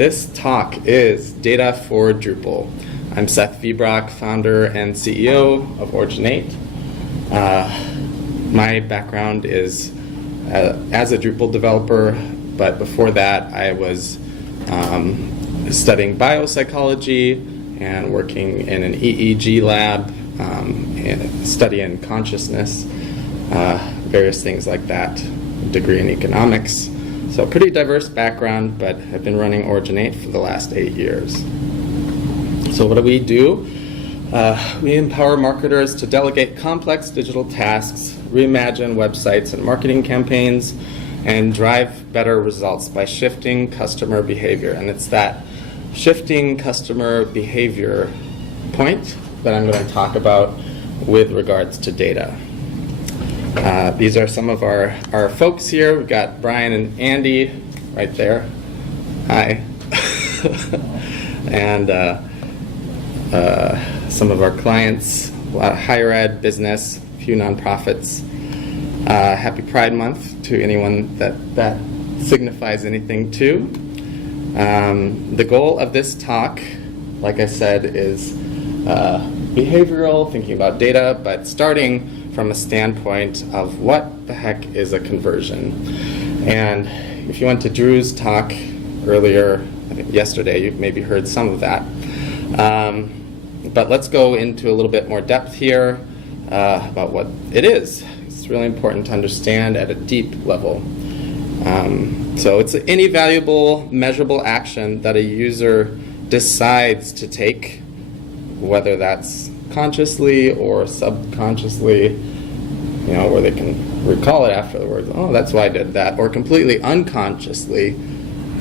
This talk is Data4Drupal. I'm Seth Viebrock, founder and CEO of Originate. My background is as a Drupal developer, but before that I was studying biopsychology and working in an EEG lab, studying consciousness, various things like that, degree in economics. So pretty diverse background, but I've been running Originate for the last 8 years. So what do? We empower marketers to delegate complex digital tasks, reimagine websites and marketing campaigns, and drive better results by shifting customer behavior. And it's that shifting customer behavior point that I'm going to talk about with regards to data. These are some of our folks here. We've got Brian and Andy right there. Hi. And some of our clients, a lot of higher ed, business, a few nonprofits. Happy Pride Month to anyone that signifies anything to. The goal of this talk, like I said, is behavioral, thinking about data, but starting from a standpoint of what the heck is a conversion. And if you went to Drew's talk earlier, I think yesterday, you maybe heard some of that. But let's go into a little bit more depth here about what it is. It's really important to understand at a deep level. So it's any valuable, measurable action that a user decides to take, whether that's consciously or subconsciously, where they can recall it afterwards. Oh, that's why I did that. Or completely unconsciously,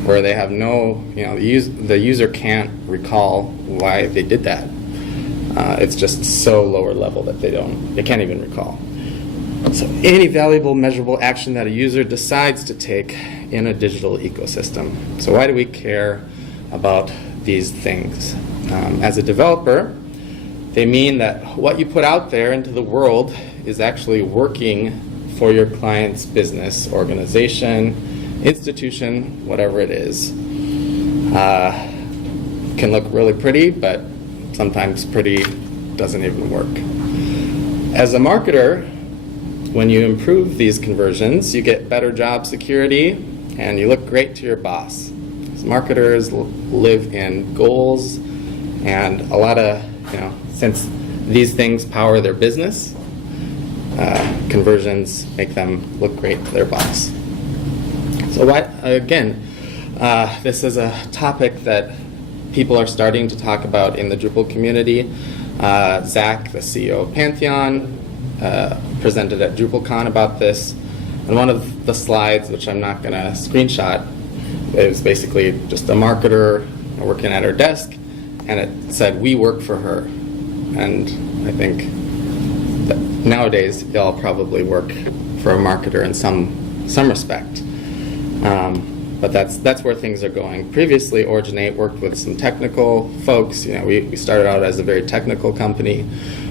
where they have no, the user can't recall why they did that. It's just so lower level that they can't even recall. So any valuable, measurable action that a user decides to take in a digital ecosystem. So why do we care about these things? As a developer, they mean that what you put out there into the world is actually working for your client's business, organization, institution, whatever it is. Can look really pretty, but sometimes pretty doesn't even work. As a marketer, when you improve these conversions, you get better job security and you look great to your boss. As marketers live in goals, and a lot of, since these things power their business, conversions make them look great to their boss. So this is a topic that people are starting to talk about in the Drupal community. Zach, the CEO of Pantheon, presented at DrupalCon about this. And one of the slides, which I'm not going to screenshot, is basically just a marketer working at her desk, and it said, "We work for her." And I think that nowadays y'all probably work for a marketer in some respect. But that's where things are going. Previously, Originate worked with some technical folks. We started out as a very technical company,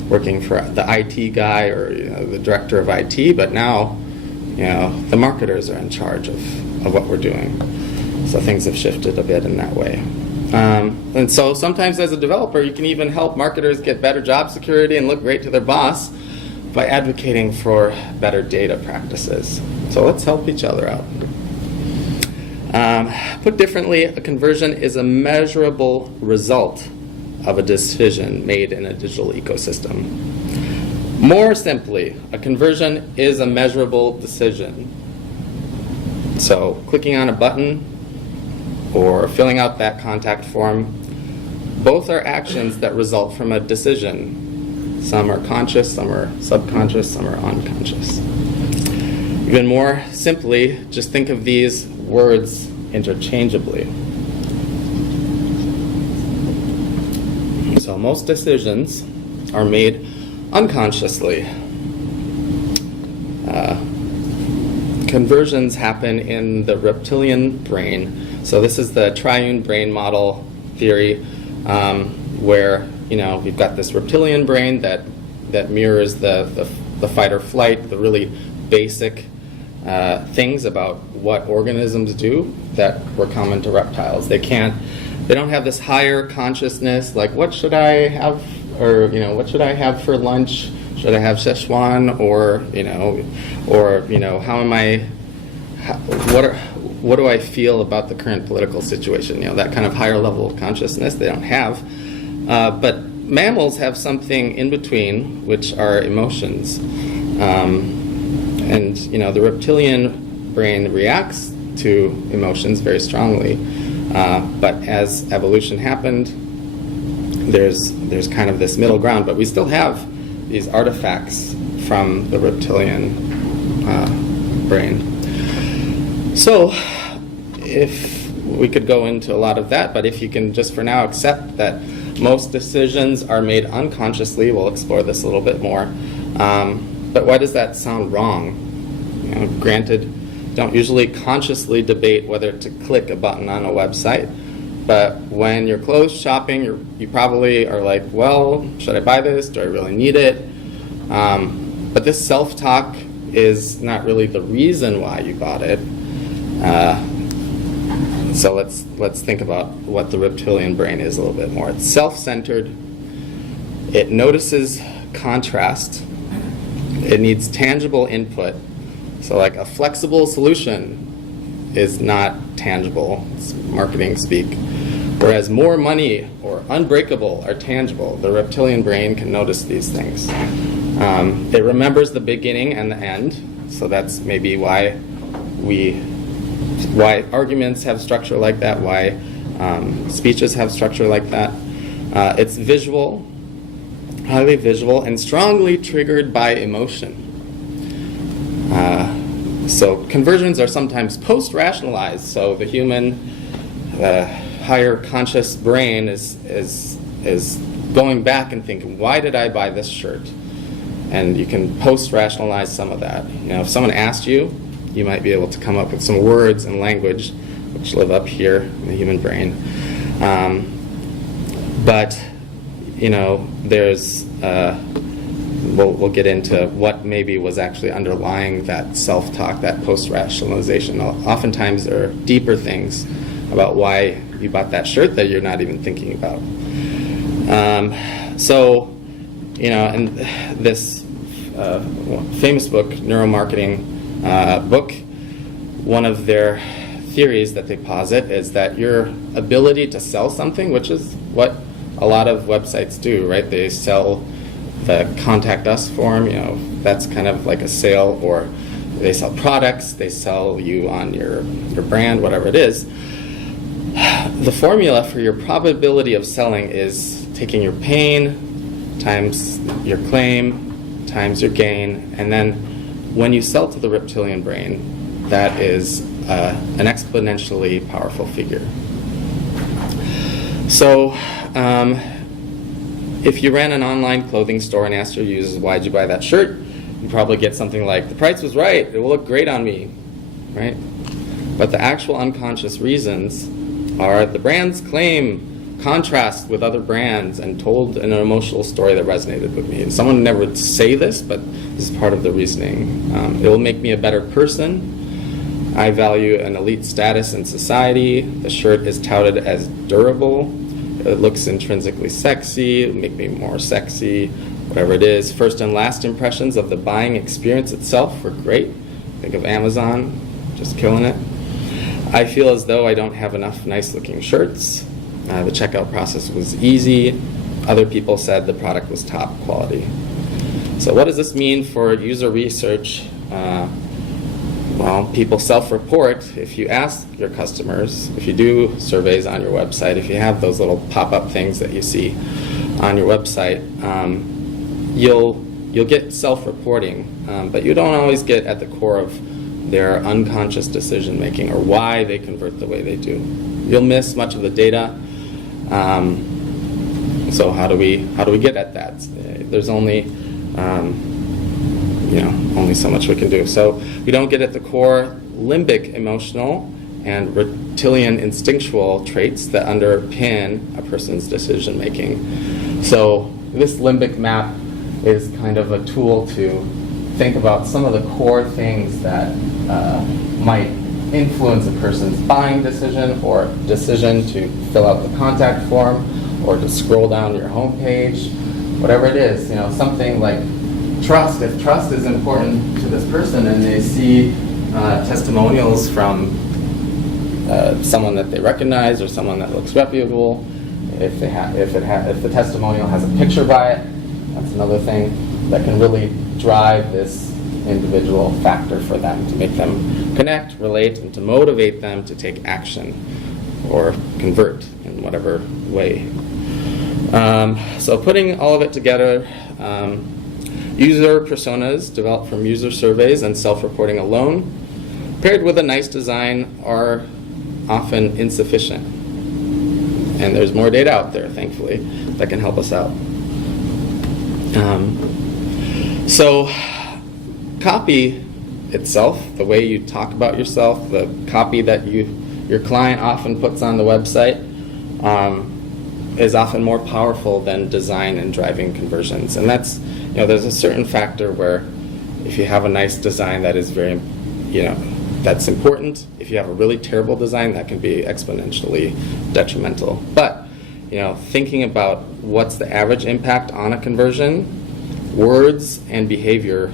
working for the IT guy or the director of IT. But now, the marketers are in charge of what we're doing. So things have shifted a bit in that way. And so sometimes as a developer, you can even help marketers get better job security and look great to their boss by advocating for better data practices. So let's help each other out. Put differently, a conversion is a measurable result of a decision made in a digital ecosystem. More simply, a conversion is a measurable decision. So clicking on a button or filling out that contact form, both are actions that result from a decision. Some are conscious, some are subconscious, some are unconscious. Even more simply, just think of these words interchangeably. So most decisions are made unconsciously. Conversions happen in the reptilian brain. So this is the triune brain model theory, where we've got this reptilian brain that mirrors the fight or flight, the really basic things about what organisms do that were common to reptiles. They don't have this higher consciousness, like what should I have, or what should I have for lunch? Should I have Szechuan, or how am I? What do I feel about the current political situation? That kind of higher level of consciousness they don't have. But mammals have something in between, which are emotions. And the reptilian brain reacts to emotions very strongly. But as evolution happened, there's kind of this middle ground. But we still have these artifacts from the reptilian brain. So if we could go into a lot of that, but if you can just for now accept that most decisions are made unconsciously, we'll explore this a little bit more. But why does that sound wrong? Granted, don't usually consciously debate whether to click a button on a website, but when you're clothes shopping, you probably are like, well, should I buy this? Do I really need it? But this self-talk is not really the reason why you bought it. So let's think about what the reptilian brain is a little bit more. It's self-centered. It notices contrast. It needs tangible input. So like a flexible solution is not tangible. It's marketing speak. Whereas more money or unbreakable are tangible. The reptilian brain can notice these things. It remembers the beginning and the end. So that's maybe why arguments have structure like that, why speeches have structure like that. It's visual, highly visual, and strongly triggered by emotion. So conversions are sometimes post-rationalized. So the human higher conscious brain is going back and thinking, why did I buy this shirt? And you can post-rationalize some of that. If someone asked you, you might be able to come up with some words and language which live up here in the human brain. But there's we'll get into what maybe was actually underlying that self-talk, that post-rationalization. Oftentimes there are deeper things about why you bought that shirt that you're not even thinking about. In this famous book, Neuromarketing book, one of their theories that they posit is that your ability to sell something, which is what a lot of websites do, right? They sell the contact us form, that's kind of like a sale, or they sell products, they sell you on your brand, whatever it is. The formula for your probability of selling is taking your pain times your claim times your gain, and then when you sell to the reptilian brain, that is an exponentially powerful figure. So if you ran an online clothing store and asked your users, why'd you buy that shirt? You'd probably get something like, the price was right, it will look great on me, right? But the actual unconscious reasons are the brand's claim contrast with other brands and told an emotional story that resonated with me. And someone never would say this, but this is part of the reasoning. It will make me a better person. I value an elite status in society. The shirt is touted as durable. It looks intrinsically sexy. It'll make me more sexy, whatever it is. First and last impressions of the buying experience itself were great. Think of Amazon, just killing it. I feel as though I don't have enough nice-looking shirts. The checkout process was easy. Other people said the product was top quality. So what does this mean for user research? Well, people self-report. If you ask your customers, if you do surveys on your website, if you have those little pop-up things that you see on your website, you'll get self-reporting, but you don't always get at the core of their unconscious decision-making or why they convert the way they do. You'll miss much of the data. So how do we get at that? There's only only so much we can do. So we don't get at the core limbic emotional and reptilian instinctual traits that underpin a person's decision making. So this limbic map is kind of a tool to think about some of the core things that might influence a person's buying decision or decision to fill out the contact form or to scroll down your homepage, whatever it is, something like trust. If trust is important to this person and they see testimonials from someone that they recognize or someone that looks reputable, if the testimonial has a picture by it, that's another thing that can really drive this individual factor for them, to make them connect, relate, and to motivate them to take action or convert in whatever way. So putting all of it together, user personas developed from user surveys and self-reporting alone, paired with a nice design, are often insufficient. And there's more data out there, thankfully, that can help us out. So copy itself, the way you talk about yourself, the copy that your client often puts on the website, is often more powerful than design and driving conversions. And that's, there's a certain factor where if you have a nice design that is very, that's important. If you have a really terrible design, that can be exponentially detrimental. But, thinking about what's the average impact on a conversion, words and behavior,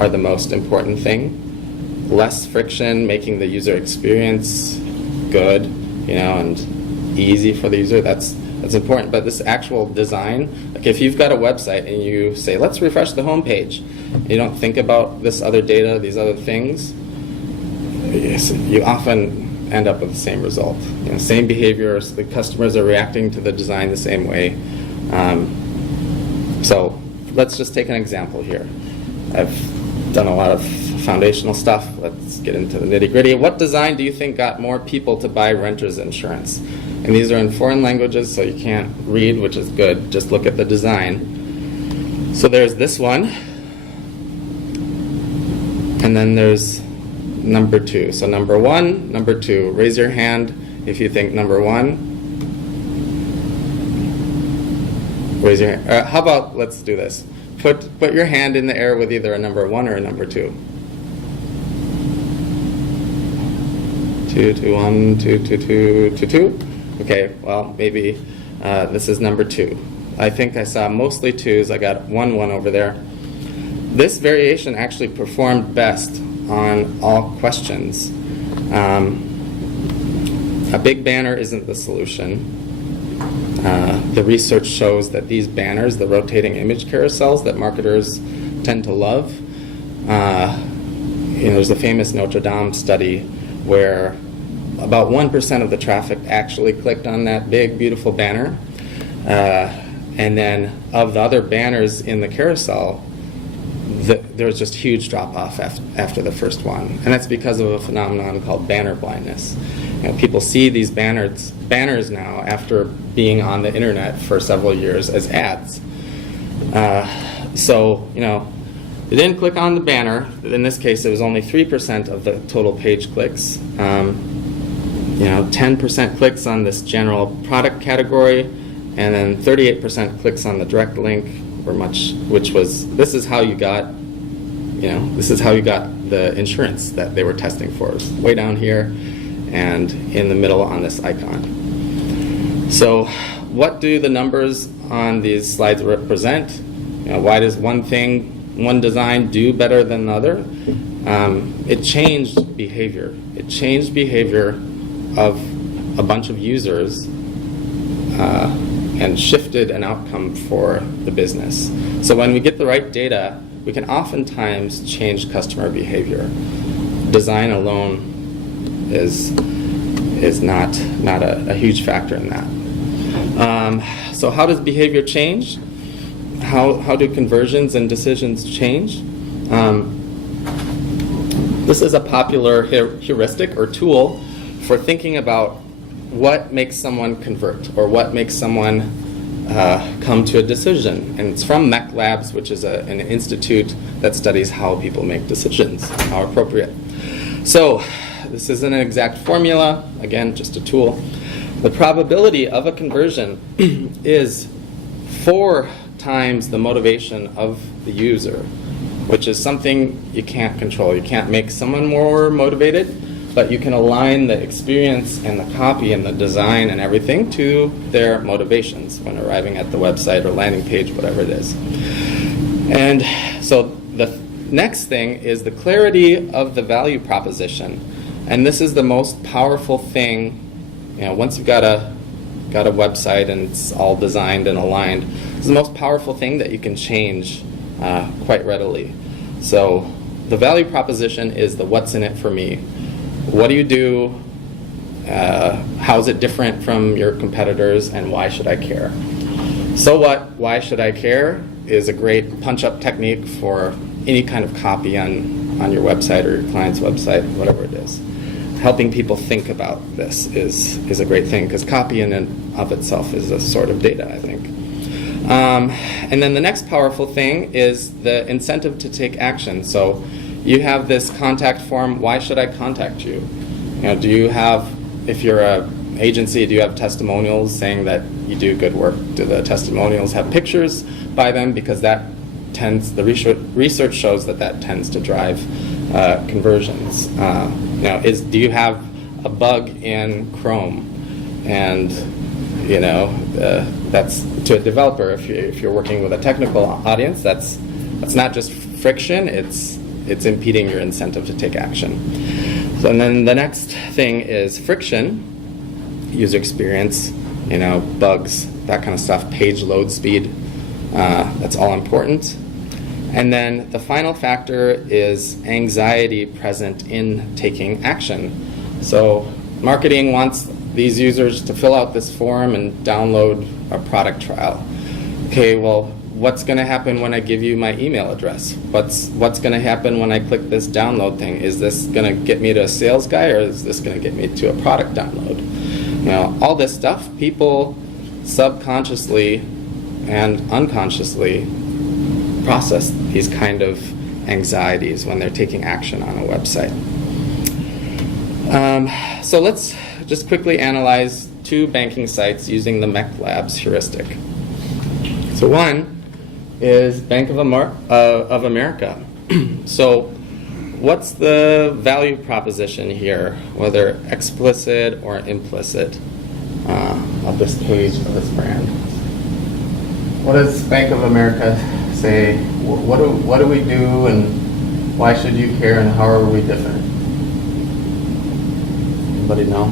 are the most important thing. Less friction, making the user experience good, and easy for the user, that's important. But this actual design, like if you've got a website and you say, let's refresh the home page, you don't think about this other data, these other things, you often end up with the same result. Same behaviors, the customers are reacting to the design the same way. So let's just take an example here. I've done a lot of foundational stuff. Let's get into the nitty-gritty. What design do you think got more people to buy renter's insurance? And these are in foreign languages, so you can't read, which is good. Just look at the design. So there's this one. And then there's number 2. So number 1, number 2. Raise your hand if you think number 1. Raise your hand. How about, let's do this. Put your hand in the air with either a number 1 or a number 2. 2, 2, 1, 2, 2, 2, 2, 2. Okay, well, maybe this is number 2. I think I saw mostly 2s. I got 1, 1 over there. This variation actually performed best on all questions. A big banner isn't the solution. The research shows that these banners, the rotating image carousels that marketers tend to love, there's a famous Notre Dame study where about 1% of the traffic actually clicked on that big, beautiful banner. And then of the other banners in the carousel, there was just huge drop-off after the first one. And that's because of a phenomenon called banner blindness. People see these banners now after being on the internet for several years as ads. So they didn't click on the banner. In this case, it was only 3% of the total page clicks. 10% clicks on this general product category, and then 38% clicks on the direct link, this is how you got the insurance that they were testing for. It was way down here and in the middle on this icon. So what do the numbers on these slides represent? Why does one design do better than the other? It changed behavior. It changed behavior of a bunch of users and shifted an outcome for the business. So when we get the right data, we can oftentimes change customer behavior. Design alone is not a huge factor in that. So how does behavior change? How do conversions and decisions change? This is a popular heuristic or tool for thinking about what makes someone convert or what makes someone come to a decision. And it's from MEC Labs, which is an institute that studies how people make decisions, how appropriate. So this isn't an exact formula, again, just a tool. The probability of a conversion is 4 times the motivation of the user. which is something you can't control. You can't make someone more motivated, but you can align the experience and the copy and the design and everything to their motivations when arriving at the website or landing page, whatever it is. And so the next thing is the clarity of the value proposition. And this is the most powerful thing, once you've got a website and it's all designed and aligned, it's the most powerful thing that you can change quite readily. So the value proposition is the what's in it for me. What do you do? How is it different from your competitors, and why should I care? So what? Why should I care is a great punch-up technique for any kind of copy on your website or your client's website, whatever it is. Helping people think about this is a great thing, because copy in and of itself is a sort of data, I think. And then the next powerful thing is the incentive to take action. So you have this contact form. Why should I contact you? Do you have, if you're an agency, do you have testimonials saying that you do good work? Do the testimonials have pictures by them? Because that tends, the research shows that tends to drive conversions. Do you have a bug in Chrome? And that's to a developer. If you're working with a technical audience, that's not just friction. It's impeding your incentive to take action. So, and then the next thing is friction, user experience, bugs, that kind of stuff, page load speed. That's all important. And then the final factor is anxiety present in taking action. So marketing wants these users to fill out this form and download a product trial. Okay, well, what's going to happen when I give you my email address? What's going to happen when I click this download thing? Is this going to get me to a sales guy, or is this going to get me to a product download? All this stuff, people subconsciously and unconsciously process these kind of anxieties when they're taking action on a website. So let's just quickly analyze 2 banking sites using the MEC Labs heuristic. So one is Bank of America. So what's the value proposition here, whether explicit or implicit, of this page of this brand? What does Bank of America say? What do we do, and why should you care, and how are we different? Anybody know?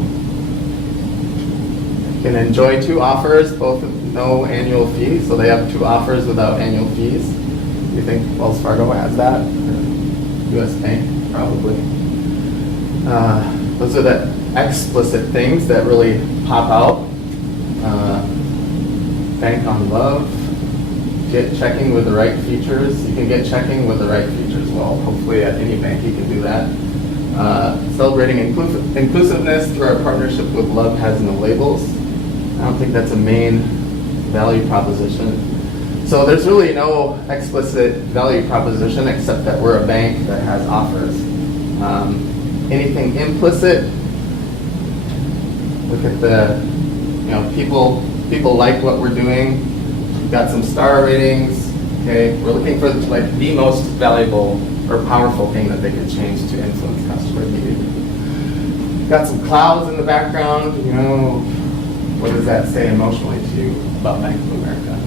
You can enjoy 2 offers, both with no annual fees. So they have 2 offers without annual fees. Do you think Wells Fargo has that? Or US Bank, probably. Those are the explicit things that really pop out. Bank on love. Get checking with the right features. You can get checking with the right features. Well, hopefully at any bank you can do that. Celebrating inclusiveness through our partnership with Love Has No Labels. I don't think that's a main value proposition. So there's really no explicit value proposition except that we're a bank that has offers. Anything implicit, look at the, people like what we're doing. We've got some star ratings. Okay, we're looking for the most valuable or powerful thing that they could change to influence customer behavior. Got some clouds in the background. What does that say emotionally to you about Bank of America?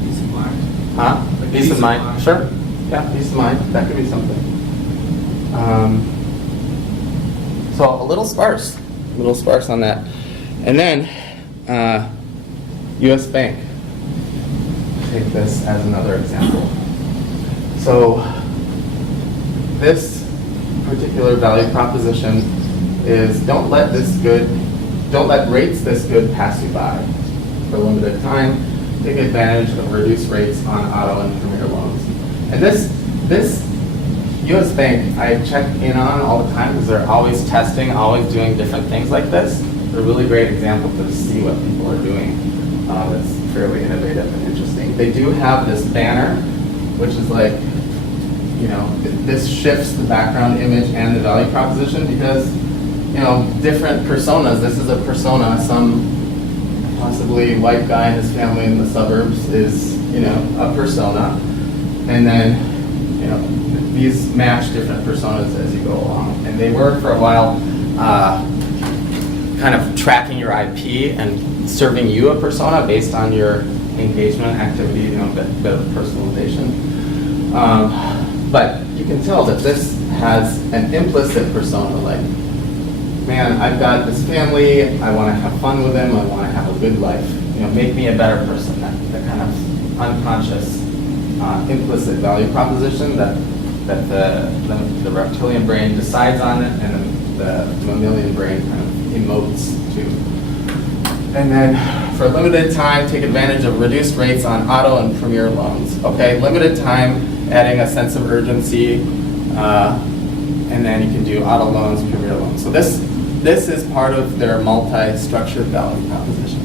Peace of mind. Huh? Peace of mind. Sure. Yeah, peace of mind. That could be something. So a little sparse on that. And then US Bank. Take this as another example. So this particular value proposition is don't let rates this good pass you by. For a limited time, take advantage of reduced rates on auto and premier loans. And this US Bank I check in on all the time because they're always testing, always doing different things like this. They're a really great example to see what people are doing that's fairly innovative and interesting. They do have this banner, which is like, this shifts the background image and the value proposition because, different personas. This is a persona. Some possibly white guy and his family in the suburbs is, a persona. And then, these match different personas as you go along. And they were for a while kind of tracking your IP and serving you a persona based on your engagement activity, a bit of personalization. But you can tell that this has an implicit persona, like, man, I've got this family, I want to have fun with them, I want to have a good life. Make me a better person. That kind of unconscious, implicit value proposition that the reptilian brain decides on it, and the mammalian brain kind of emotes to. And then for a limited time, take advantage of reduced rates on auto and premier loans. Okay, limited time, adding a sense of urgency, and then you can do auto loans, premier loans. So this is part of their multi-structured value proposition.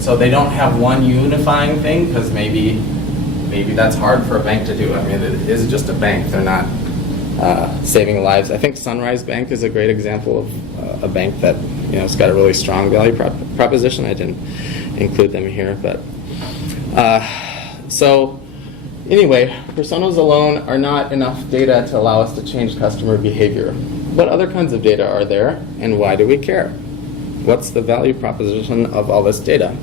So they don't have one unifying thing, because maybe that's hard for a bank to do. I mean, it is just a bank. They're not saving lives. I think Sunrise Bank is a great example of a bank that it's got a really strong value proposition. I didn't include them here, but so anyway, personas alone are not enough data to allow us to change customer behavior. What other kinds of data are there, and why do we care? What's the value proposition of all this data?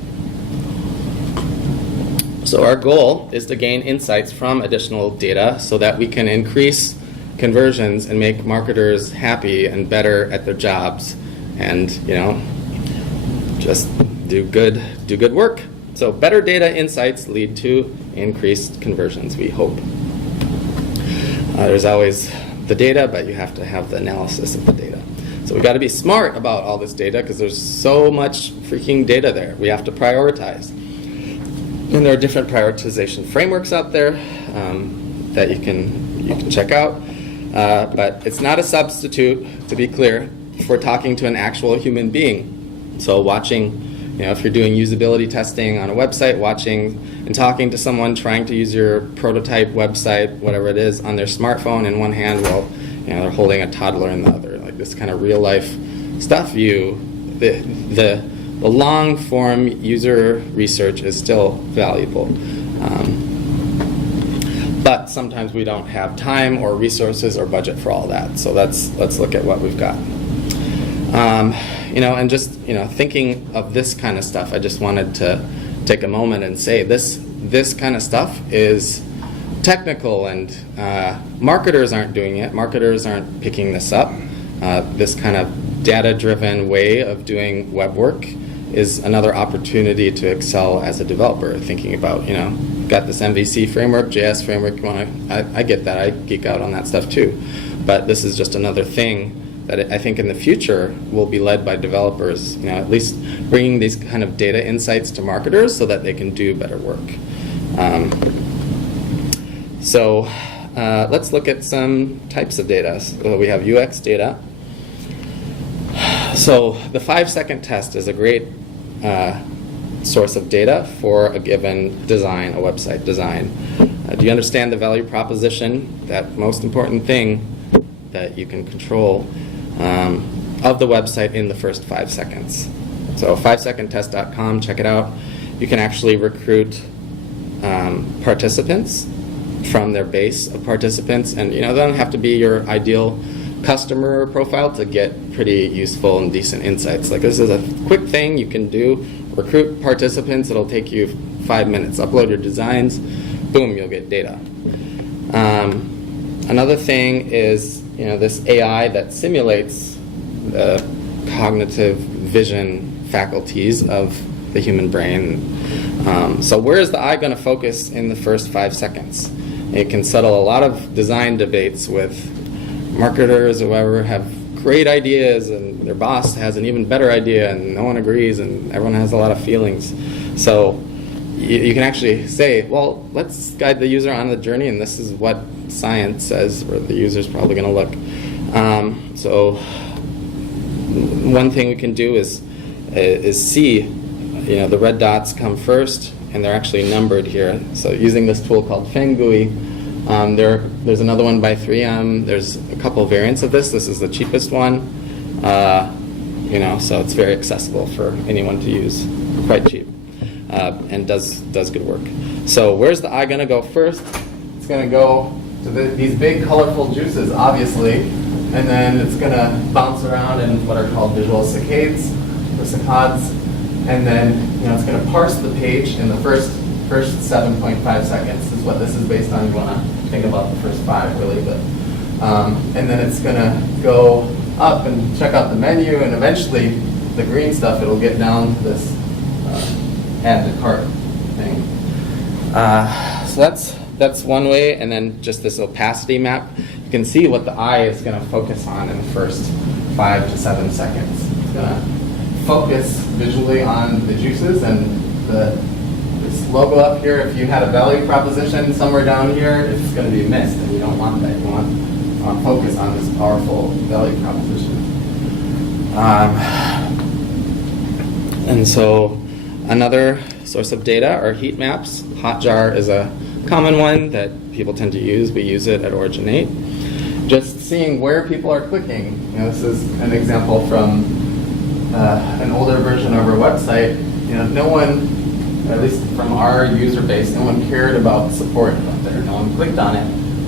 So our goal is to gain insights from additional data so that we can increase conversions and make marketers happy and better at their jobs, and just do good work. So better data insights lead to increased conversions, we hope. There's always the data, but you have to have the analysis of the data. So we've got to be smart about all this data, because there's so much freaking data there. We have to prioritize. And there are different prioritization frameworks out there that you can check out. But it's not a substitute, to be clear, for talking to an actual human being. So watching, if you're doing usability testing on a website, watching and talking to someone trying to use your prototype website, whatever it is, on their smartphone in one hand while they're holding a toddler in the other. Like this kind of real life stuff, the long form user research is still valuable. But sometimes we don't have time or resources or budget for all that. So let's look at what we've got. And just thinking of this kind of stuff, I just wanted to take a moment and say this kind of stuff is technical, and marketers aren't doing it. Marketers aren't picking this up. This kind of data-driven way of doing web work is another opportunity to excel as a developer. Thinking about, got this MVC framework, JS framework. I get that. I geek out on that stuff too. But this is just another thing that I think in the future will be led by developers. At least bringing these kind of data insights to marketers so that they can do better work. So let's look at some types of data. So we have UX data. So the 5-second test is a great source of data for a given design, a website design. Do you understand the value proposition, that most important thing that you can control of the website in the first 5 seconds? So 5secondtest.com, check it out. You can actually recruit participants from their base of participants, and they don't have to be your ideal customer profile to get pretty useful and decent insights. Like, this is a quick thing you can do. Recruit participants. It'll take you 5 minutes. Upload your designs. Boom, you'll get data. Another thing is this AI that simulates the cognitive vision faculties of the human brain. So where is the eye going to focus in the first 5 seconds? It can settle a lot of design debates with marketers or whoever have great ideas, and their boss has an even better idea, and no one agrees, and everyone has a lot of feelings. So you can actually say, well, let's guide the user on the journey, and this is what science says, or the user's probably going to look. So one thing we can do is see, the red dots come first, and they're actually numbered here. So using this tool called Fangui, there's another one by 3M. There's a couple variants of this. This is the cheapest one. So it's very accessible for anyone to use, quite cheap, and does good work. So where's the eye going to go first? It's going to go to these big colorful juices, obviously, and then it's going to bounce around in what are called visual saccades, or saccades, and then it's going to parse the page in the first 7.5 seconds is what this is based on. You want to think about the first 5 really, but and then it's going to go up and check out the menu, and eventually the green stuff, it'll get down to this add to cart thing. So that's one way, and then just this opacity map. You can see what the eye is going to focus on in the first 5 to 7 seconds. It's going to focus visually on the juices, and this logo up here, if you had a value proposition somewhere down here, it's going to be missed, and you don't want that. You want focus on this powerful value proposition. And so another source of data are heat maps. Hotjar is a common one that people tend to use. We use it at Originate. Just seeing where people are clicking. This is an example from an older version of our website. No one, at least from our user base, no one cared about support up there. No one clicked on it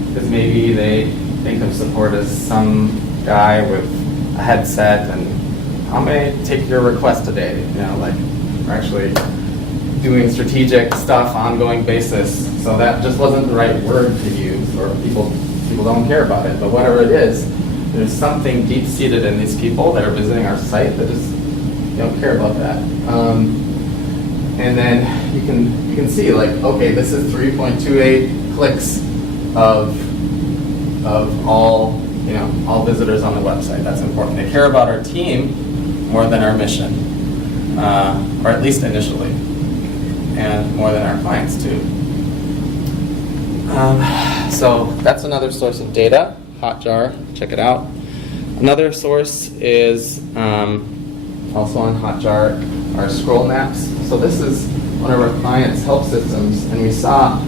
because maybe they think of support as some guy with a headset and how may I take your request today? Like we're actually doing strategic stuff, ongoing basis. So that just wasn't the right word to use, or people don't care about it. But whatever it is, there's something deep-seated in these people that are visiting our site that just don't care about that. And then you can see, like, okay, this is 3.28 clicks of all visitors on the website. That's important. They care about our team more than our mission, or at least initially, and more than our clients too. So that's another source of data, Hotjar, check it out. Another source is also on Hotjar, our scroll maps. So this is one of our clients' help systems, and we saw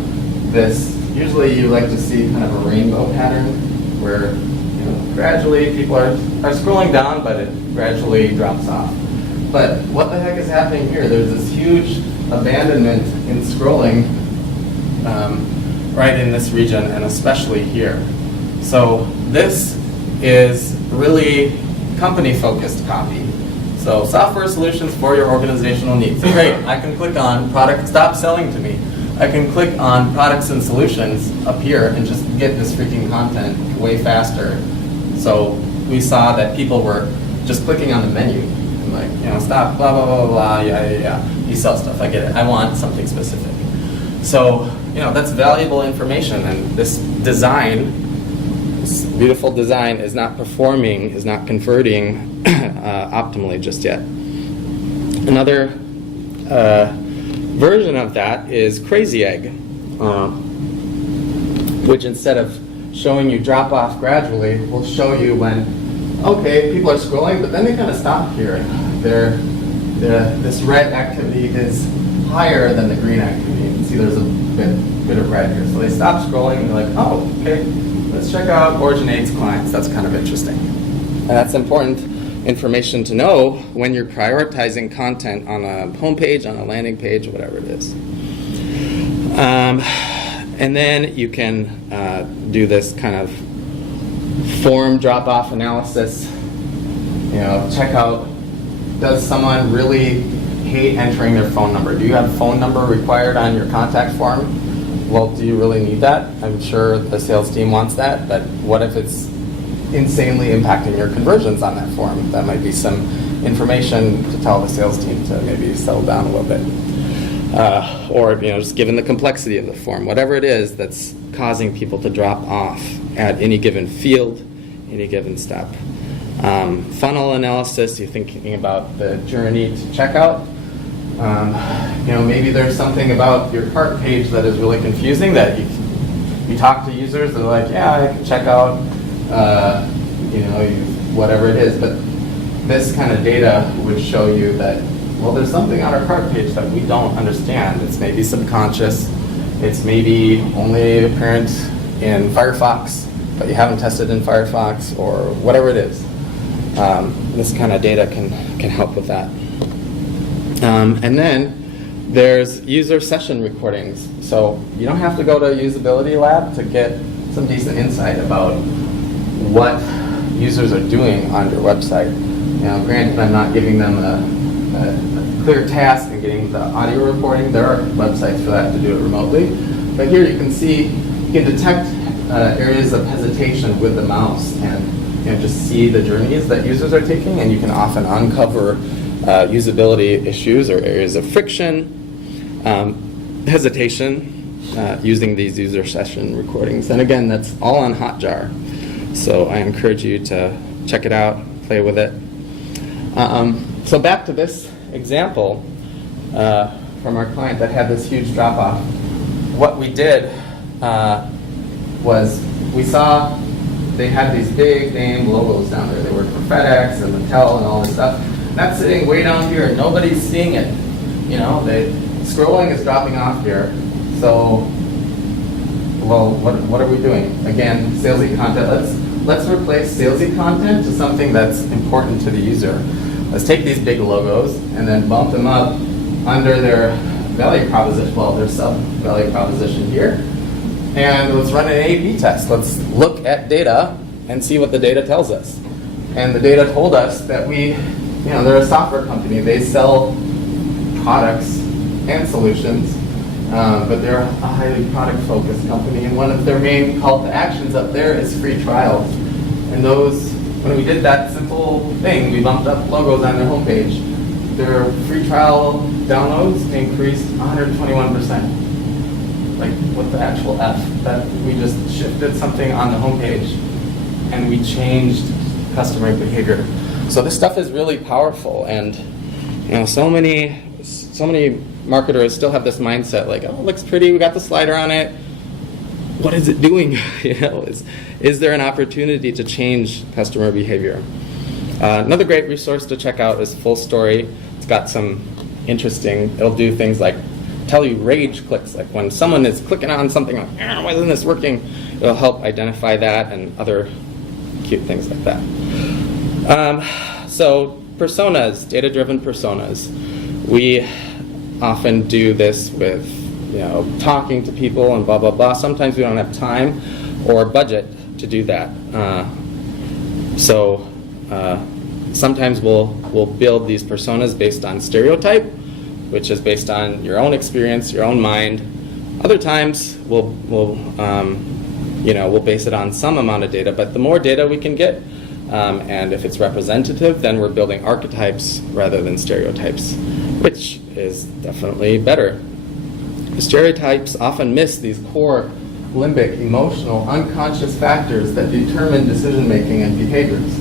this. Usually you like to see kind of a rainbow pattern where gradually people are scrolling down, but it gradually drops off. But what the heck is happening here? There's this huge abandonment in scrolling right in this region, and especially here. So this is really company-focused copy. So software solutions for your organizational needs. Great, I can click on product, stop selling to me. I can click on products and solutions up here and just get this freaking content way faster. So we saw that people were just clicking on the menu and like, stop, blah, blah, blah, blah, yeah. You sell stuff, I get it. I want something specific. So, that's valuable information, and this design, this beautiful design is not performing, is not converting optimally just yet. Another version of that is Crazy Egg, which instead of showing you drop off gradually, will show you when, okay, people are scrolling, but then they kind of stop here. This red activity is higher than the green activity. You can see there's a bit of red here. So they stop scrolling and they're like, oh, okay, let's check out Originate's clients. That's kind of interesting. And that's important information to know when you're prioritizing content on a homepage, on a landing page, whatever it is. And then you can do this kind of form drop-off analysis. Check out, does someone really hate entering their phone number? Do you have a phone number required on your contact form? Well, do you really need that? I'm sure the sales team wants that, but what if it's insanely impacting your conversions on that form? That might be some information to tell the sales team to maybe settle down a little bit. Or just given the complexity of the form, whatever it is that's causing people to drop off at any given field, any given step. Funnel analysis, you're thinking about the journey to checkout. Maybe there's something about your cart page that is really confusing that you talk to users, they're like, yeah, I can check out, whatever it is. But this kind of data would show you that, well, there's something on our cart page that we don't understand. It's maybe subconscious. It's maybe only apparent in Firefox, but you haven't tested in Firefox, or whatever it is. This kind of data can help with that. And then There's user session recordings. So you don't have to go to a usability lab to get some decent insight about what users are doing on your website. Granted, I'm not giving them a clear task and getting the audio recording. There are websites for that to do it remotely. But here you can see, you can detect areas of hesitation with the mouse and just see the journeys that users are taking, and you can often uncover usability issues or areas of friction, hesitation, using these user session recordings. And again, that's all on Hotjar. So I encourage you to check it out, play with it. So back to this example from our client that had this huge drop-off. What we did was we saw they had these big name logos down there. They worked for FedEx and Mattel and all this stuff. That's sitting way down here. Nobody's seeing it. Scrolling is dropping off here. So, well, what are we doing? Again, salesy content. Let's replace salesy content to something that's important to the user. Let's take these big logos and then bump them up under their value proposition, well, their sub-value proposition here. And let's run an A/B test. Let's look at data and see what the data tells us. And the data told us that they're a software company. They sell products and solutions, but they're a highly product-focused company. And one of their main call to actions up there is free trials. And when we did that simple thing, we bumped up logos on their homepage. Their free trial downloads increased 121%. Like, what the actual F? That we just shifted something on the homepage and we changed customer behavior. So this stuff is really powerful, and so many marketers still have this mindset like, oh, it looks pretty, we got the slider on it. What is it doing? Is there an opportunity to change customer behavior? Another great resource to check out is Full Story. It's got some it'll do things like tell you rage clicks, like when someone is clicking on something like, why isn't this working? It'll help identify that and other cute things like that. So personas, data-driven personas. We often do this with talking to people and blah, blah, blah. Sometimes we don't have time or budget to do that. Sometimes we'll build these personas based on stereotype, which is based on your own experience, your own mind. Other times we'll base it on some amount of data, but the more data we can get, and if it's representative, then we're building archetypes rather than stereotypes, which is definitely better. Stereotypes often miss these core limbic, emotional, unconscious factors that determine decision-making and behaviors.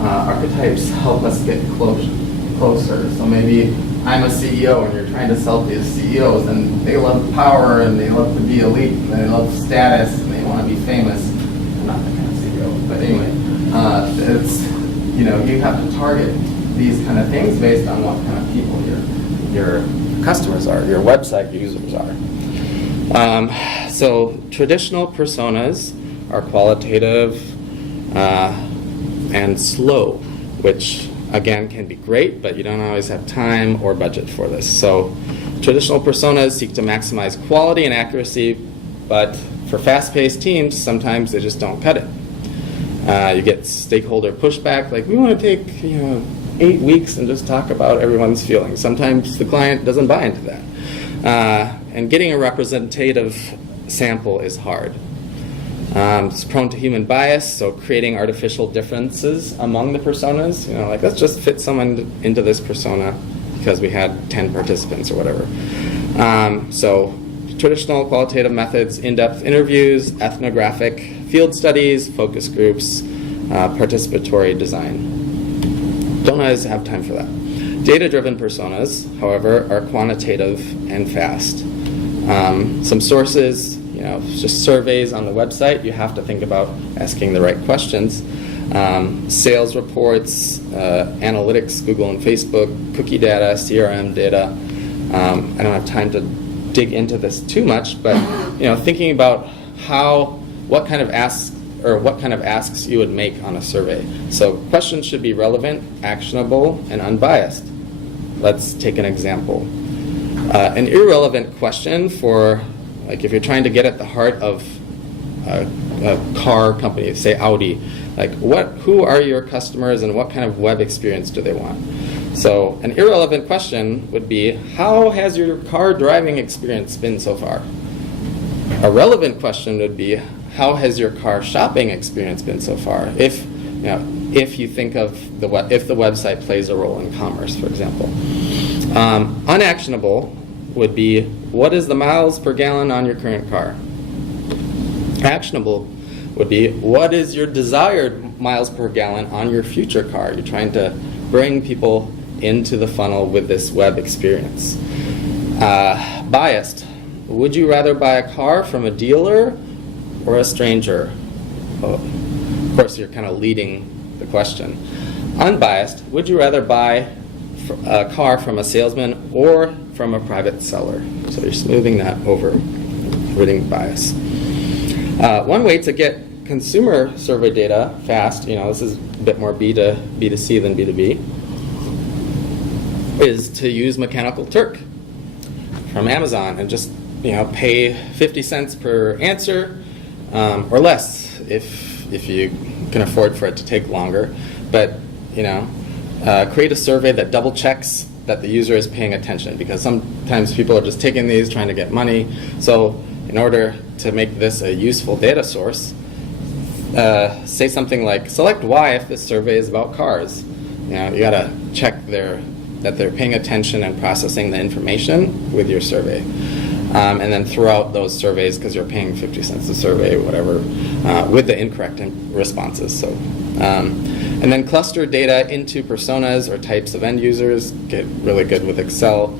Archetypes help us get closer. So maybe I'm a CEO and you're trying to sell to CEOs, and they love power and they love to be elite and they love status and they want to be famous. I'm not that kind of CEO, but anyway, you have to target these kind of things based on what kind of people your customers are, your website users are. So traditional personas are qualitative and slow, which again can be great, but you don't always have time or budget for this. So traditional personas seek to maximize quality and accuracy, but for fast-paced teams, sometimes they just don't cut it. You get stakeholder pushback, like we want to take 8 weeks and just talk about everyone's feelings. Sometimes the client doesn't buy into that. And getting a representative sample is hard. It's prone to human bias, so creating artificial differences among the personas, like let's just fit someone into this persona because we had 10 participants or whatever. So traditional qualitative methods, in-depth interviews, ethnographic field studies, focus groups, participatory design. Don't always have time for that. Data-driven personas, however, are quantitative and fast. Some sources, just surveys on the website. You have to think about asking the right questions. Sales reports, analytics, Google and Facebook, cookie data, CRM data. I don't have time to dig into this too much, but thinking about what kind of asks you would make on a survey. So questions should be relevant, actionable, and unbiased. Let's take an example. An irrelevant question for, like, if you're trying to get at the heart of a car company, say Audi, like, who are your customers and what kind of web experience do they want? So an irrelevant question would be, how has your car driving experience been so far? A relevant question would be, how has your car shopping experience been so far? If you think of if the website plays a role in commerce, for example. Unactionable would be, what is the miles per gallon on your current car? Actionable would be, what is your desired miles per gallon on your future car? You're trying to bring people into the funnel with this web experience. Biased. Would you rather buy a car from a dealer or a stranger? Well, of course, you're kind of leading the question. Unbiased. Would you rather buy a car from a salesman or from a private seller? So you're smoothing that over, ridding bias. One way to get consumer survey data fast, this is a bit more B2C than B2B, is to use Mechanical Turk from Amazon and just pay 50 cents per answer or less if you can afford for it to take longer. But create a survey that double checks that the user is paying attention, because sometimes people are just taking these trying to get money. So in order to make this a useful data source, say something like, select Y if this survey is about cars. You got to check that they're paying attention and processing the information with your survey. And then throughout those surveys, because you're paying 50 cents a survey, whatever, with the incorrect responses. So, and then cluster data into personas or types of end users. Get really good with Excel.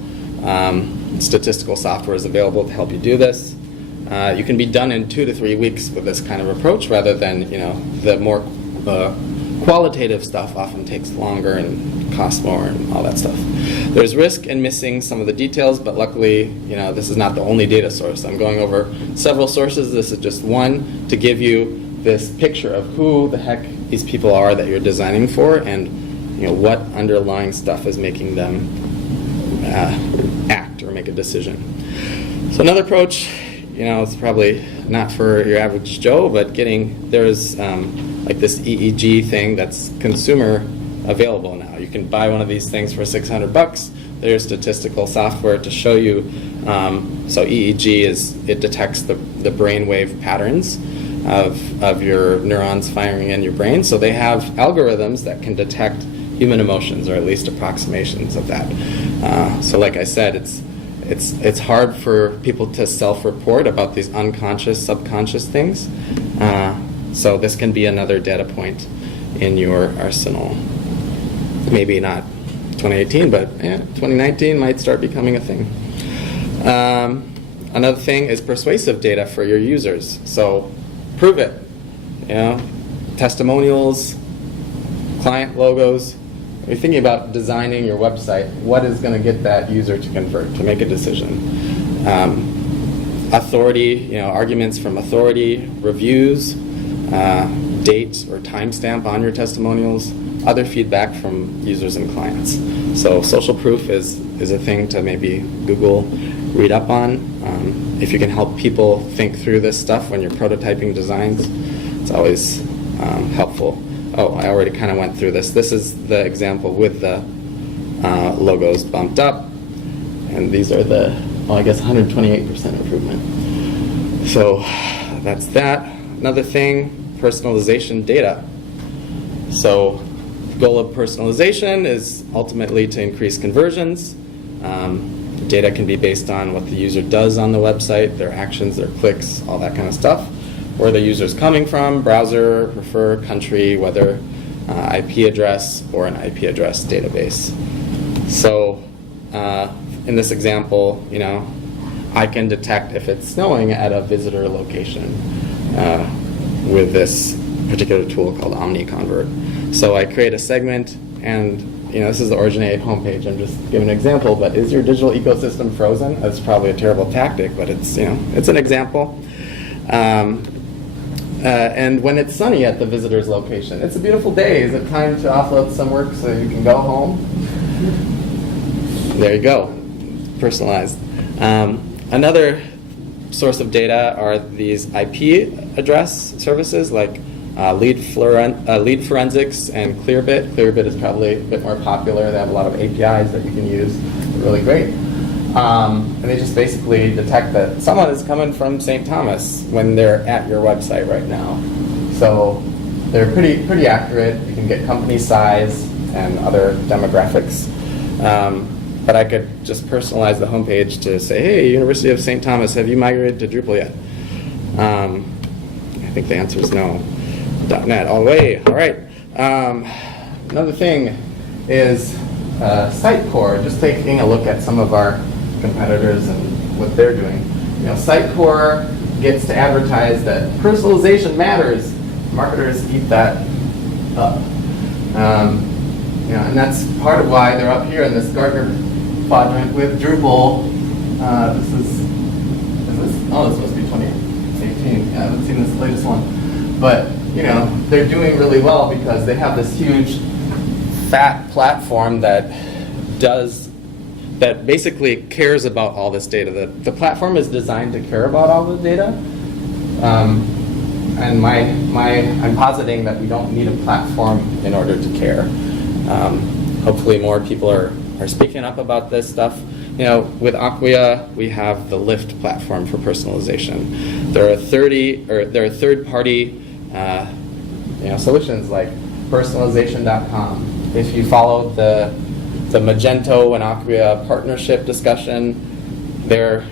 Statistical software is available to help you do this. You can be done in 2 to 3 weeks with this kind of approach, rather than the more qualitative stuff often takes longer and costs more and all that stuff. There's risk in missing some of the details, but luckily, this is not the only data source. I'm going over several sources. This is just one to give you this picture of who the heck these people are that you're designing for, and what underlying stuff is making them act or make a decision. So another approach, it's probably not for your average Joe, but there's like this EEG thing that's consumer available now. You can buy one of these things for $600. There's statistical software to show you. So EEG it detects the brainwave patterns of your neurons firing in your brain. So they have algorithms that can detect human emotions, or at least approximations of that. So like I said, it's hard for people to self-report about these unconscious, subconscious things. So this can be another data point in your arsenal. Maybe not 2018, but 2019 might start becoming a thing. Another thing is persuasive data for your users. So prove it. Testimonials, client logos. When you're thinking about designing your website, what is going to get that user to convert, to make a decision? Authority, arguments from authority, reviews, date or timestamp on your testimonials, other feedback from users and clients. So social proof is a thing to maybe Google, read up on. If you can help people think through this stuff when you're prototyping designs, it's always helpful. Oh, I already kind of went through this. This is the example with the logos bumped up. And these are the, 128% improvement. So that's that. Another thing, personalization data. So the goal of personalization is ultimately to increase conversions. Data can be based on what the user does on the website, their actions, their clicks, all that kind of stuff. Where the user's coming from, browser, prefer, country, whether IP address or an IP address database. So in this example, I can detect if it's snowing at a visitor location with this particular tool called OmniConvert. So I create a segment, and this is the Originate homepage. I'm just giving an example, but is your digital ecosystem frozen? That's probably a terrible tactic, but it's it's an example. And when it's sunny at the visitor's location, it's a beautiful day. Is it time to offload some work so you can go home? There you go. personalized. Another source of data are these IP address services like lead forensics and Clearbit. Clearbit is probably a bit more popular. They have a lot of APIs that you can use. They're really great. And they just basically detect that someone is coming from St. Thomas when they're at your website right now. So they're pretty accurate. You can get company size and other demographics. But I could just personalize the homepage to say, hey, University of St. Thomas, have you migrated to Drupal yet? I think the answer is no. .NET all the way. All right. Another thing is Sitecore. Just taking a look at some of our competitors and what they're doing. Sitecore gets to advertise that personalization matters. Marketers eat that up. And that's part of why they're up here in this Gartner quadrant with Drupal. This must be 2018. Yeah, I haven't seen this latest one. But, they're doing really well because they have this huge, fat platform that basically cares about all this data. The platform is designed to care about all the data. And I'm positing that we don't need a platform in order to care. Hopefully more people are speaking up about this stuff. With Acquia, we have the Lift platform for personalization. There are third-party solutions like personalization.com. If you followed the Magento and Acquia partnership discussion there,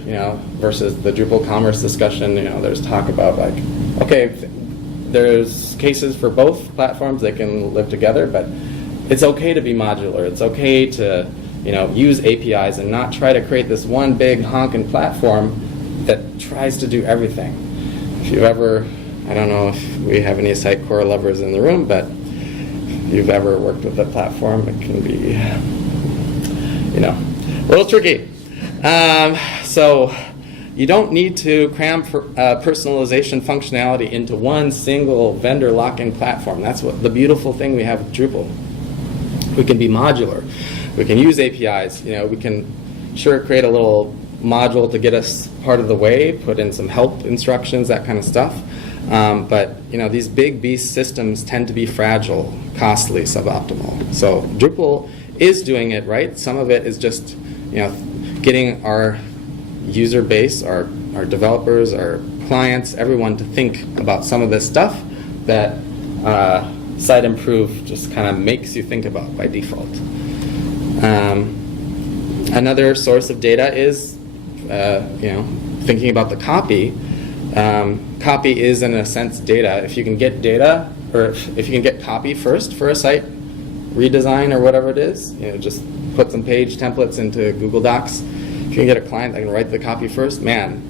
versus the Drupal commerce discussion, there's talk about like, okay, there's cases for both platforms, they can live together, but it's okay to be modular. It's okay to use APIs and not try to create this one big honking platform that tries to do everything. If you've ever, I don't know if we have any Sitecore lovers in the room, but if you've ever worked with a platform, it can be, a little tricky. So you don't need to cram personalization functionality into one single vendor lock-in platform. That's what the beautiful thing we have with Drupal. We can be modular. We can use APIs. We can create a little module to get us part of the way, put in some help instructions, that kind of stuff. But these big beast systems tend to be fragile, costly, suboptimal. So Drupal is doing it right. Some of it is just getting our user base, our developers, our clients, everyone to think about some of this stuff that Site Improve just kind of makes you think about by default. Another source of data is thinking about the copy. Copy is, in a sense, data. If you can get data, or if you can get copy first for a site redesign or whatever it is, just put some page templates into Google Docs. If you can get a client that can write the copy first, man,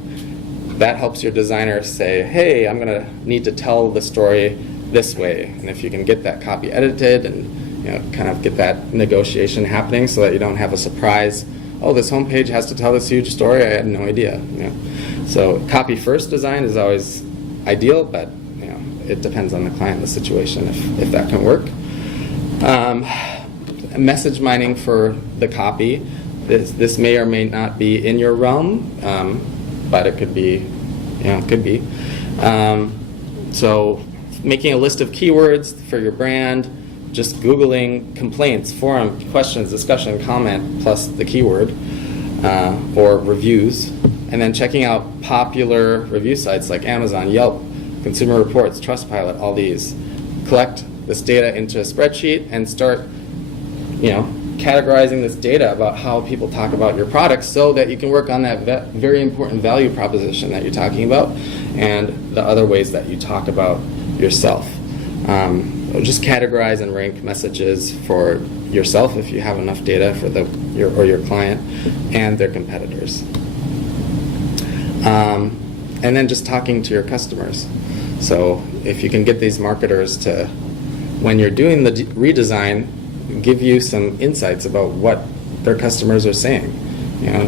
that helps your designer say, hey, I'm going to need to tell the story this way. And if you can get that copy edited and kind of get that negotiation happening so that you don't have a surprise, oh, this homepage has to tell this huge story, I had no idea. So copy first design is always ideal, but it depends on the client and the situation if that can work. Message mining for the copy. This may or may not be in your realm, but it could be. So making a list of keywords for your brand, just Googling complaints, forum, questions, discussion, comment, plus the keyword, or reviews, and then checking out popular review sites like Amazon, Yelp, Consumer Reports, Trustpilot, all these. Collect this data into a spreadsheet and start, categorizing this data about how people talk about your products so that you can work on that very important value proposition that you're talking about and the other ways that you talk about yourself. Just categorize and rank messages for yourself if you have enough data for your client and their competitors. And then just talking to your customers. So if you can get these marketers to, when you're doing the redesign, give you some insights about what their customers are saying.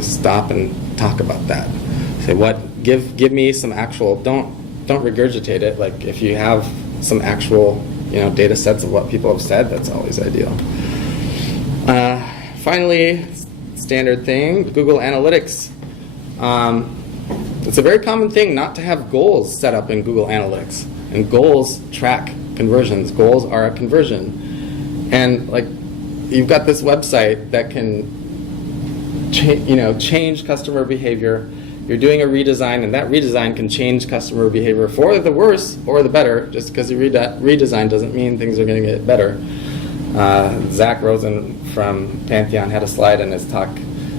Stop and talk about that. Say give me some actual, don't regurgitate it. Like if you have some actual data sets of what people have said, that's always ideal. Finally, standard thing, Google Analytics. It's a very common thing not to have goals set up in Google Analytics. And goals track conversions. Goals are a conversion. And like, you've got this website that can change customer behavior. You're doing a redesign, and that redesign can change customer behavior for the worse or the better. Just because you redesign doesn't mean things are going to get better. Zach Rosen from Pantheon had a slide in his talk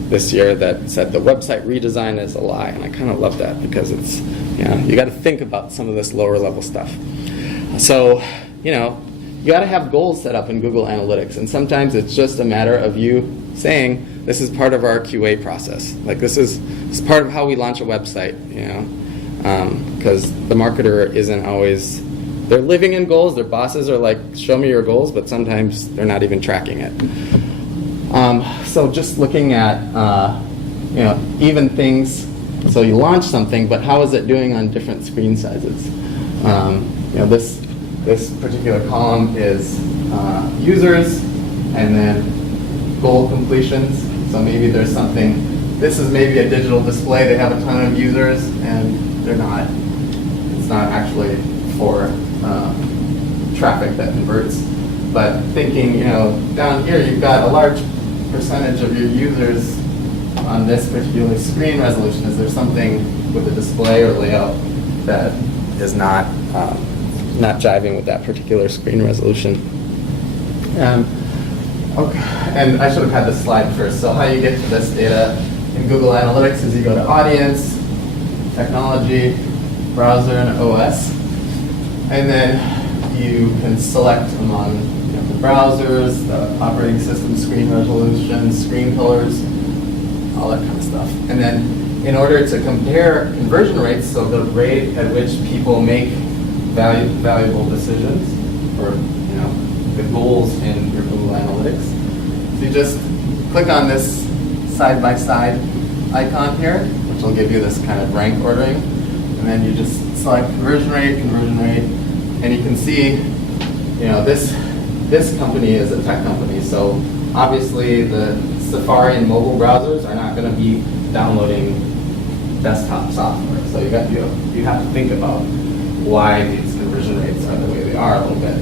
this year that said the website redesign is a lie, and I kind of love that because it's, you got to think about some of this lower level stuff. So, you got to have goals set up in Google Analytics, and sometimes it's just a matter of you saying, this is part of our QA process. Like this is part of how we launch a website, because the marketer isn't always, they're living in goals, their bosses are like, show me your goals, but sometimes they're not even tracking it. So just looking at, even things, so you launch something, but how is it doing on different screen sizes? This particular column is users, and then goal completions. So maybe there's something, this is maybe a digital display, they have a ton of users, and it's not actually for traffic that converts. But thinking, down here you've got a large percentage of your users on this particular screen resolution. Is there something with the display or layout that is not jiving with that particular screen resolution? Okay, and I should have had this slide first. So how you get to this data in Google Analytics is you go to Audience, Technology, Browser, and OS, and then you can select among the browsers, the operating system, screen resolution, screen colors, all that kind of stuff. And then in order to compare conversion rates, so the rate at which people make valuable decisions, or the goals in your Google Analytics, so you just click on this side-by-side icon here, which will give you this kind of rank ordering, and then you just select conversion rate, and you can see, this company is a tech company, so obviously the Safari and mobile browsers are not going to be downloading desktop software. So you have to think about why these conversion rates are the way they are a little bit.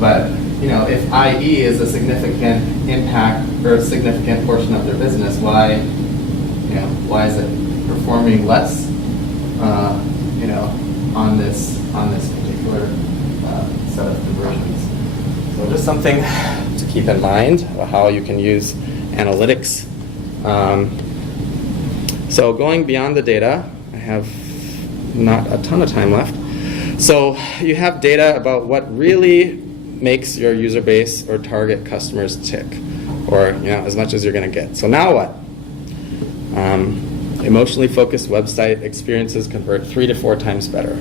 But if IE is a significant impact or a significant portion of their business, why is it performing less on this particular set of conversions? So just something to keep in mind about how you can use analytics. So going beyond the data, I have not a ton of time left. So you have data about what really makes your user base or target customers tick, or as much as you're going to get. So now what? Emotionally focused website experiences convert 3 to 4 times better.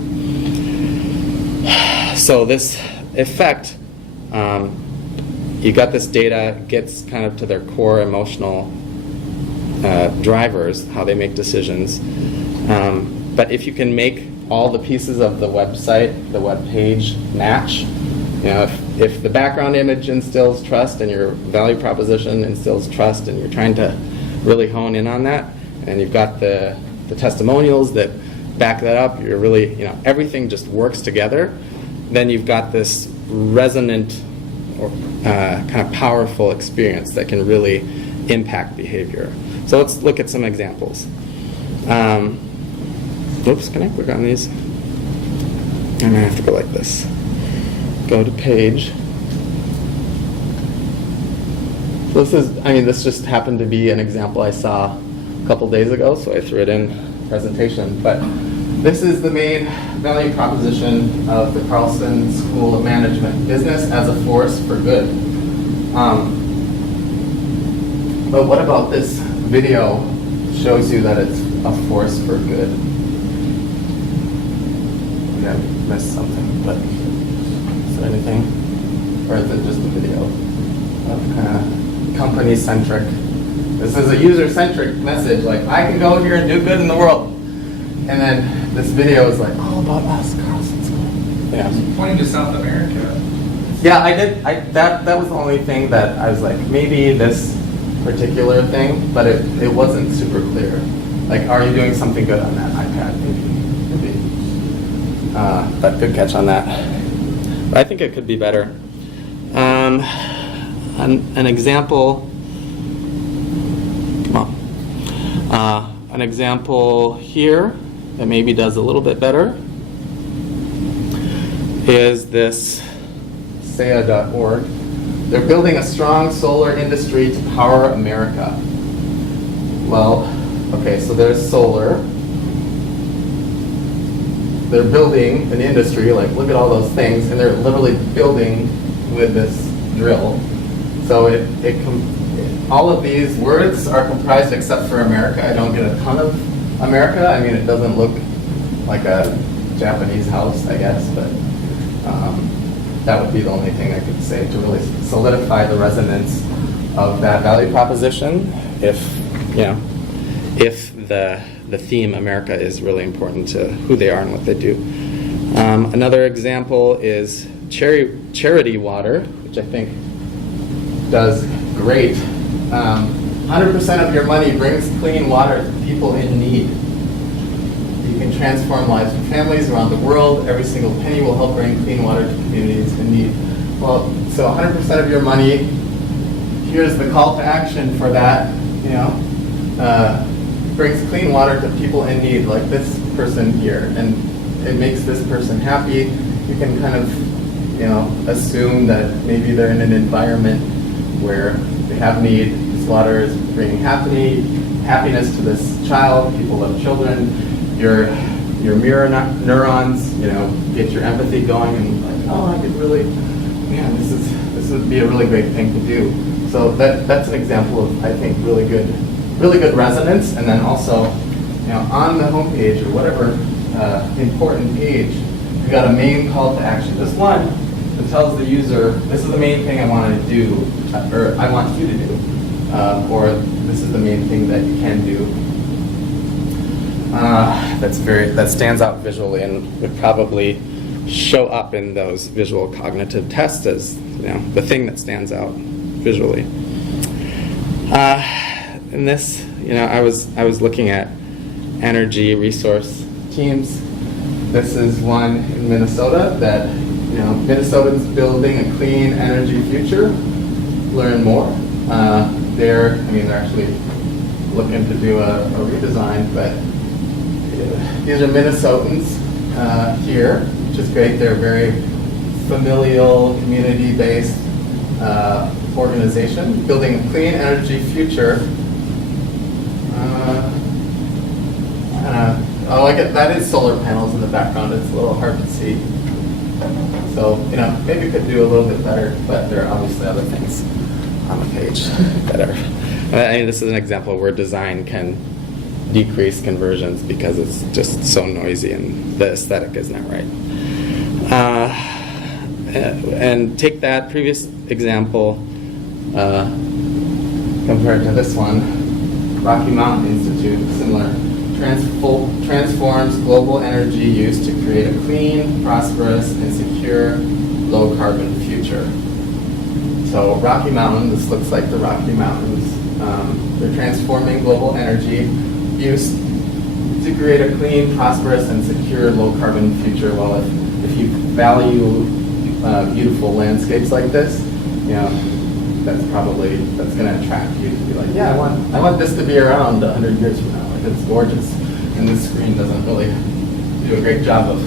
So this effect, you got this data, gets kind of to their core emotional drivers, how they make decisions. But if you can make all the pieces of the website, the web page match, if the background image instills trust and your value proposition instills trust and you're trying to really hone in on that, and you've got the testimonials that back that up, you're really, everything just works together, then you've got this resonant or kind of powerful experience that can really impact behavior. So let's look at some examples. Oops, can I click on these? I'm going to have to go like this. Go to page. So this just happened to be an example I saw a couple days ago, so I threw it in presentation. But this is the main value proposition of the Carlson School of Management: business as a force for good. But what about this video shows you that it's a force for good? Maybe I missed something, but is there anything? Or is it just a video of kind of company-centric? This is a user-centric message, like, I can go here and do good in the world. And then this video is like, all about us, Carlson School. Yeah. Pointing to South America. Yeah, I did. That was the only thing that I was like, maybe this particular thing, but it wasn't super clear. Like, are you doing something good on that iPad? Maybe. But good catch on that. But I think it could be better. An example. Come on. An example here that maybe does a little bit better is this Saya.org. They're building a strong solar industry to power America. Well, okay, so there's solar. They're building an industry, like look at all those things, and they're literally building with this drill. So all of these words are comprised except for America. I don't get a ton of America. I mean, it doesn't look like a Japanese house, I guess, but that would be the only thing I could say to really solidify the resonance of that value proposition. If the theme America is really important to who they are and what they do. Another example is charity water, which I think does great. 100% of your money brings clean water to people in need. You can transform lives for families around the world. Every single penny will help bring clean water to communities in need. Well, so 100% of your money, here's the call to action for that, brings clean water to people in need, like this person here, and it makes this person happy. You can kind of, assume that maybe they're in an environment where they have need. This water is bringing happiness to this child. People love children. Your mirror neurons, get your empathy going, and like, oh, I could really, this would be a really great thing to do. So that's an example of, I think, really good resonance. And then also, on the homepage or whatever important page, you've got a main call to action. This one that tells the user, this is the main thing I want to do, or I want you to do, or this is the main thing that you can do. That stands out visually and would probably show up in those visual cognitive tests as the thing that stands out visually. In this, I was looking at energy resource teams. This is one in Minnesota that Minnesotans building a clean energy future. Learn more. They're actually looking to do a redesign, but these are Minnesotans here, which is great. They're very familial, community-based organization, building a clean energy future. That is solar panels in the background. It's a little hard to see. So, maybe we could do a little bit better, but there are obviously other things on the page that are. This is an example where design can decrease conversions because it's just so noisy and the aesthetic is not right. And take that previous example compared to this one, Rocky Mountain Institute, similar. Transforms global energy use to create a clean, prosperous, and secure low-carbon future. So Rocky Mountain, this looks like the Rocky Mountains. They're transforming global energy use to create a clean, prosperous, and secure low-carbon future. Well, if you value beautiful landscapes like this, that's going to attract you to be like, yeah, I want this to be around 100 years from now. It's gorgeous, and this screen doesn't really do a great job of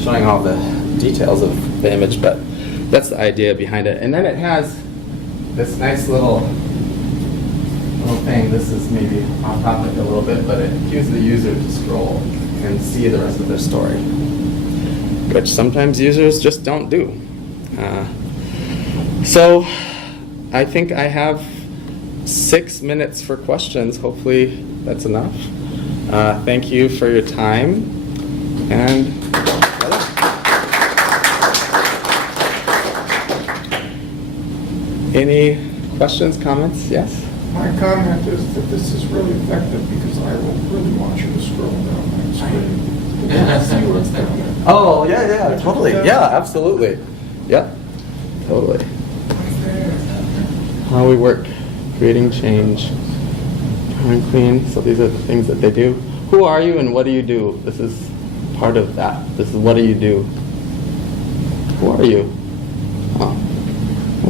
showing all the details of the image, but that's the idea behind it. And then it has this nice little thing. This is maybe off topic a little bit, but it cues the user to scroll and see the rest of their story, which sometimes users just don't do. So I think I have 6 minutes for questions. Hopefully that's enough. Thank you for your time. And any questions, comments? Yes? My comment is that this is really effective because I will really want you to scroll down that screen. See what's down there. Oh, yeah, totally. Yeah, absolutely. Yep, totally. How we work creating change, and clean. So these are the things that they do. Who are you and what do you do? This is part of that. This is what do you do? Who are you? Oh,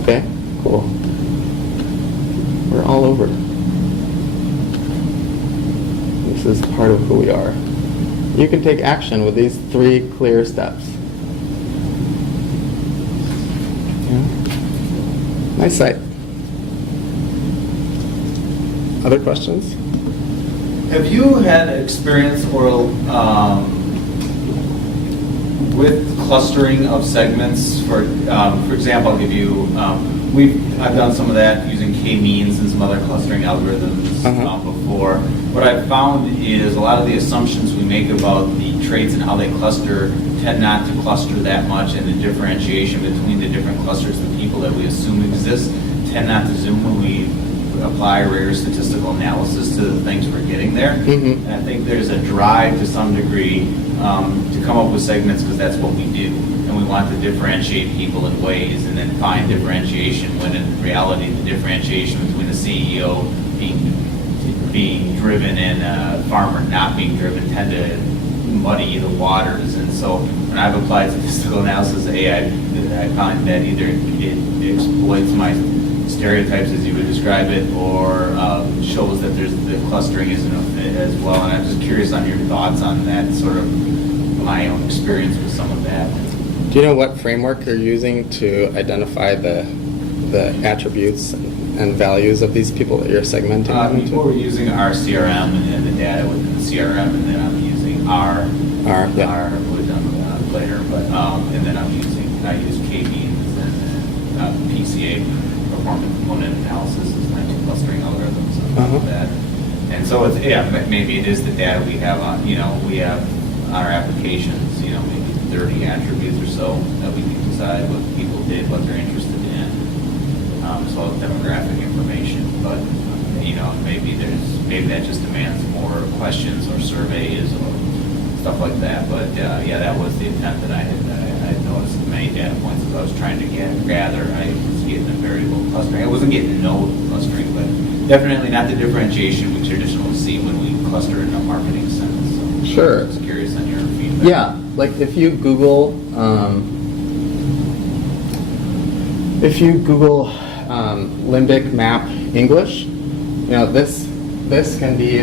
okay, cool. We're all over. This is part of who we are. You can take action with these 3 clear steps. Yeah. Nice site. Other questions? Have you had experience or with clustering of segments? For example, I'll give you. I've done some of that using k-means and some other clustering algorithms before. What I've found is a lot of the assumptions we make about the traits and how they cluster tend not to cluster that much, and the differentiation between the different clusters of people that we assume exist tend not to zoom when we apply rigorous statistical analysis to the things we're getting there. And I think there's a drive to some degree to come up with segments because that's what we do. And we want to differentiate people in ways and then find differentiation when in reality the differentiation between the CEO being driven and a farmer not being driven tend to muddy the waters. And so when I've applied statistical analysis to AI, I find that either it exploits my stereotypes as you would describe it, or shows that the clustering isn't a fit as well. And I'm just curious on your thoughts on that, sort of my own experience with some of that. Do you know what framework you're using to identify the attributes and values of these people that you're segmenting them into? We're using our CRM and the data within the CRM, and then I'm using R, yeah. We've done later, but and then I use k-means and PCA, performance component analysis, as my 2 clustering algorithms and all of that. And so it's, maybe it is the data we have on, we have on our applications, maybe 30 attributes or so that we can decide what people did, what they're interested in, as well as demographic information. But maybe that just demands more questions or surveys or stuff like that. But that was the intent that I had noticed many data points as I was trying to gather. I was getting a variable clustering. I wasn't getting node clustering, but definitely not the differentiation we traditionally see when we cluster in a marketing sense. So Sure. I was curious on your feedback. Yeah, like if you Google limbic map English, this can be,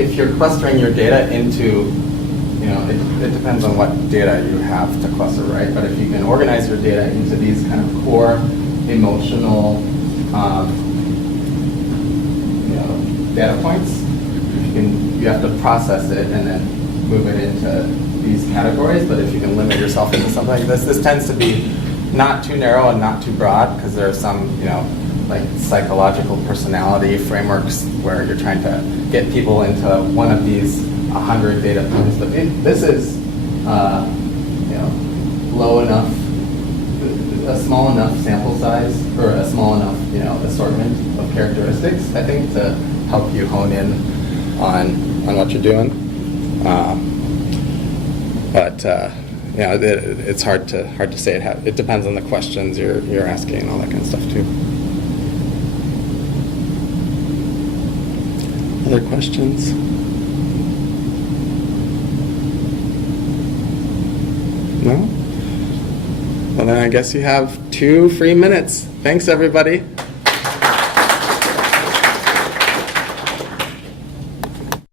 if you're clustering your data into, it depends on what data you have to cluster, right? But if you can organize your data into these kind of core emotional data points, you have to process it and then move it into these categories. But if you can limit yourself into something like this tends to be not too narrow and not too broad, because there are some, like psychological personality frameworks where you're trying to get people into one of these 100 data points. But this is, low enough, a small enough sample size, or a small enough, assortment of characteristics, I think, to help you hone in on what you're doing. It's hard to say. It depends on the questions you're asking and all that kind of stuff too. Other questions? No? Well, then I guess you have 2 free minutes. Thanks, everybody.